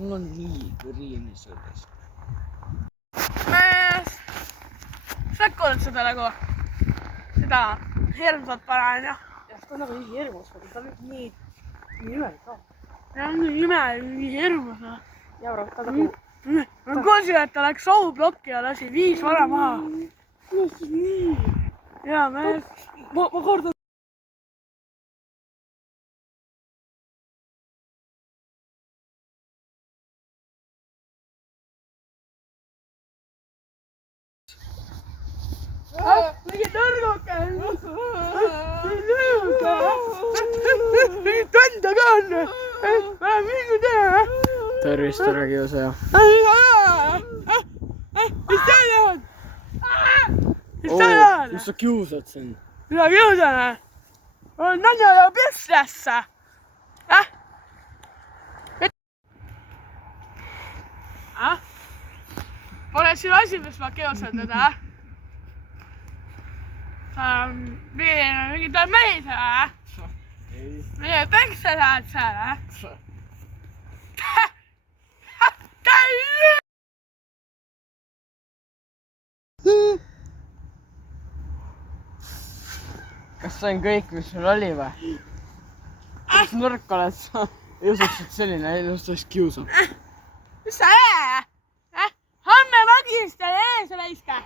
Mul on nii riimi selles. Sa kuuled seda nagu, seda hirmsat paranja. Ja ta on nagu nii hirmus, ta on nii imelik ka. Ja on nii imelik, nii hirmus. Ja bro, ta nagu... Ma kuulsin, et ta läks sohuplokki ja lasi 5 vara maha. Nii. Ja, Ma kordan. mingi tõrguke! Mingi tõnda ka on! Mingi teha! Tervist, härra kiusaja. Mis sa tead? Mis sa tead? Mis sa kiusad siin? Mina kiusan? On nänja ja pissassa! Pole sinu asi, mis ma kiusan teda? Mingi ta meid, meie peksa saad seal, Kas see on kõik, mis sul oli või? Kas nõrk oled sa? Ei usuks, et selline ennustus kiusab. Mis sa näe? Homme magistad ees raiska!